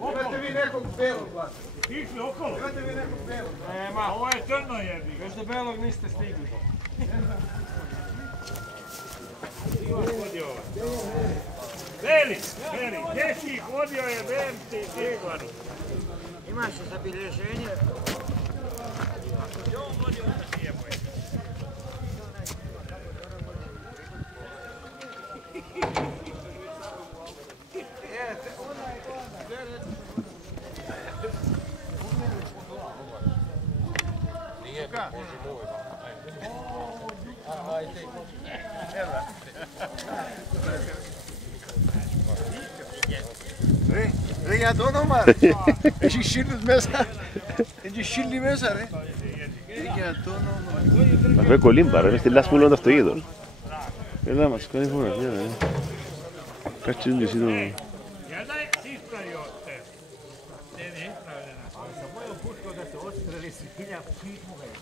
Imate vi nekog belog glasa? Išli okolo? Imate vi nekog belog? Nema, ovo je crno jebi. Još do belog niste stigli. Beli, gdje si ih vodio je Benti Igvaru? Imaš zabilježenje? Ako je on vodio, onda nije moj. Rigadon Omar. Ești șirul mesa. Ești șirul mesa, ρε. Rigadon Omar. Μας βρει κολύμπα ρε, μες στη λάσπη όλων το είδος. Έλα μας κάνει φωτογραφία ρε. Κάτσε είναι εσύ το... Ja da je si ispravio te. Ne ispravljena. Ali sam mojom puškom da se odstreli svinja, psihu ga je.